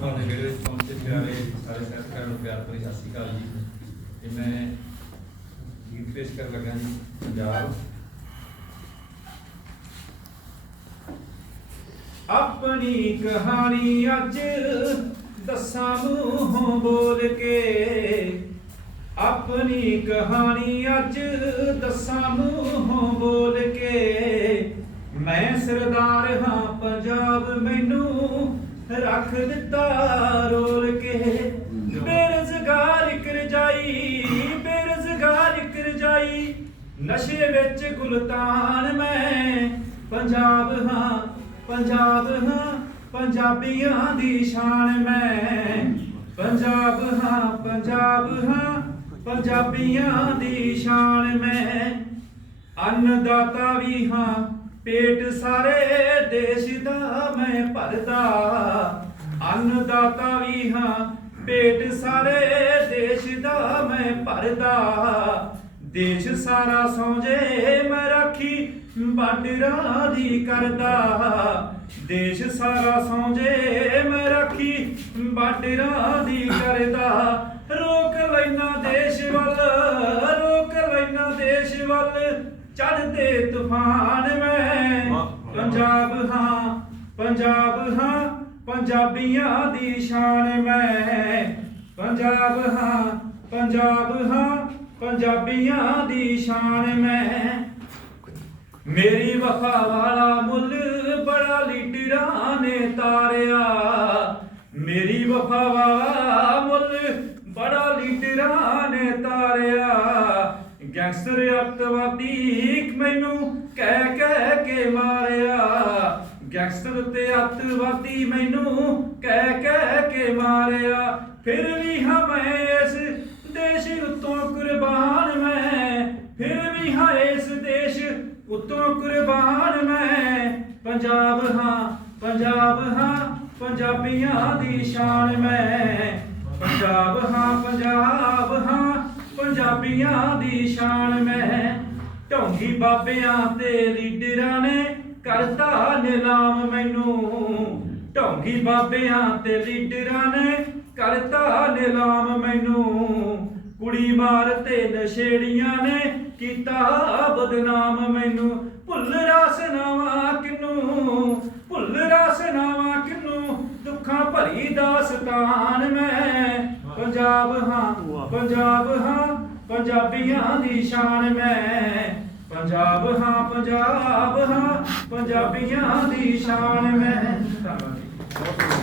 ਸਭਾ ਦੇ ਵਿੱਚ ਪਹੁੰਚੇ ਪਿਆਰੇ ਸਾਰੇ ਸਾਹਿਤਕਾਰਾਂ ਨੂੰ ਪਿਆਰ ਭਰੀ ਸਤਿ ਸ਼੍ਰੀ ਅਕਾਲ ਜੀ। ਤੇ ਮੈਂ ਗੀਤ ਪੇਸ਼ ਕਰਨ ਲੱਗਾ ਜੀ, ਪੰਜਾਬ। ਆਪਣੀ ਕਹਾਣੀ ਅੱਜ ਦੱਸਾਂ ਮੂੰਹੋਂ ਬੋਲ ਕੇ। ਆਪਣੀ ਕਹਾਣੀ ਅੱਜ ਦੱਸਾਂ ਮੂੰਹੋਂ ਬੋਲ ਕੇ। ਮੈਂ ਸਰਦਾਰ ਹਾਂ, ਪੰਜਾਬ ਮੈਨੂੰ ਰੱਖ ਦਿੱਤਾ ਰੋਲ ਕੇ ਬੇਰੁਜ਼ਗਾਰ ਕਰਜਾਈ ਬੇਰੁਜ਼ਗਾਰ ਕਰਜਾਈ ਨਸ਼ੇ ਵਿੱਚ ਗੁਲਤਾਨ ਮੈਂ। ਪੰਜਾਬ ਹਾਂ ਪੰਜਾਬ ਹਾਂ ਪੰਜਾਬੀਆਂ ਦੀ ਸ਼ਾਨ ਮੈਂ। ਪੰਜਾਬ ਹਾਂ ਪੰਜਾਬ ਹਾਂ ਪੰਜਾਬੀਆਂ ਦੀ ਸ਼ਾਨ ਮੈਂ। ਅੰਨਦਾਤਾ ਵੀ ਹਾਂ ਪੇਟ ਸਾਰੇ ਦੇਸ਼ ਦਾ ਮੈਂ ਭਰਦਾ। ਅੰਨ ਦਾਤਾ ਵੀ ਹਾਂ, ਪੇਟ ਸਾਰੇ ਦੇਸ਼ ਦਾ ਮੈਂ ਭਰਦਾ। ਦੇਸ਼ ਸਾਰਾ ਸੌਂਜੇ ਮੈਂ ਰਾਖੀ ਬਾਰਡਰਾਂ ਦੀ ਕਰਦਾ। ਦੇਸ਼ ਸਾਰਾ ਸੌਂਜੇ ਮੈਂ ਰਾਖੀ ਬਾਰਡਰਾਂ ਦੀ ਕਰਦਾ। ਰੋਕ ਵੱਲ ਚੜ੍ਹਦੇ ਤੂਫਾਨ ਮੈਂ। ਪੰਜਾਬ ਹਾਂ ਪੰਜਾਬ ਹਾਂ ਪੰਜਾਬੀਆਂ ਦੀ ਸ਼ਾਨ ਮੈਂ। ਪੰਜਾਬ ਹਾਂ ਪੰਜਾਬ ਹਾਂ ਪੰਜਾਬੀਆਂ ਦੀ ਸ਼ਾਨ ਮੈਂ। ਮੇਰੀ ਵਫਾ ਵਾਲਾ ਮੁੱਲ ਬੜਾ ਲੀਡਰਾਂ ਨੇ ਤਾਰਿਆ। ਮੇਰੀ ਵਫਾ ਵਾਲਾ ਮੁੱਲ ਬੜਾ ਲੀਡਰਾਂ ਨੇ ਤਾਰਿਆ। ਗੈਂਗਸਟਰ ਅੱਤਵਾਦੀ ਮੈਨੂੰ ਕਹਿ ਕਹਿ ਕੇ ਮਾਰਿਆ। ਗੈਂਗਸਟਰ ਤੇ ਅੱਤਵਾਦੀ ਮੈਨੂੰ ਕਹਿ ਕਹਿ ਕੇ ਮਾਰਿਆ। ਫਿਰ ਵੀ ਹਾਂ ਮੈਂ ਇਸ ਦੇਸ਼ ਉਤੋਂ ਕੁਰਬਾਨ ਮੈਂ। ਫਿਰ ਵੀ ਹਾਂ ਇਸ ਦੇਸ਼ ਉਤੋਂ ਕੁਰਬਾਨ ਮੈਂ। ਪੰਜਾਬ ਹਾਂ ਪੰਜਾਬ ਹਾਂ, ਪੰਜਾਬੀਆਂ ਦੀ ਸ਼ਾਨ ਮੈਂ। ਪੰਜਾਬ ਹਾਂ ਪੰਜਾਬ ਹਾਂ ਪੰਜਾਬੀਆਂ ਦੀ ਸ਼ਾਨ ਮੈਂ ਢੌਂਗੀ ਬਾਬਿਆਂ ਤੇ ਲੀਡਰਾਂ ਨੇ ਕਰਤਾ ਨਿਲਾਮ ਮੈਨੂੰ। ਢੌਂਗੀ ਬਾਬਿਆਂ ਤੇ ਲੀਡਰਾਂ ਨੇ ਕਰਤਾ ਨਿਲਾਮ ਮੈਨੂੰ। ਕੁੜੀ ਮਾਰ ਤੇ ਨਸ਼ੇੜੀਆਂ ਨੇ ਕੀਤਾ ਬਦਨਾਮ ਮੈਨੂੰ। ਭੁੱਲ ਰਾਸ ਨਾਵਾ ਕਿਨੂੰ? ਭੁੱਲ ਰਾਸ ਨਾਵਾ ਕਿਨੂੰ? ਦੁੱਖਾਂ ਭਰੀ ਦਾਸਤਾਨ ਮੈਂ ਪੰਜਾਬ ਹਾਂ ਪੰਜਾਬ ਹਾਂ, ਪੰਜਾਬੀਆਂ ਦੀ ਸ਼ਾਨ ਮੈਂ। ਪੰਜਾਬ ਹਾਂ ਪੰਜਾਬ ਹਾਂ, ਪੰਜਾਬੀਆਂ ਦੀ ਸ਼ਾਨ ਮੈਂ। ਧੰਨਵਾਦ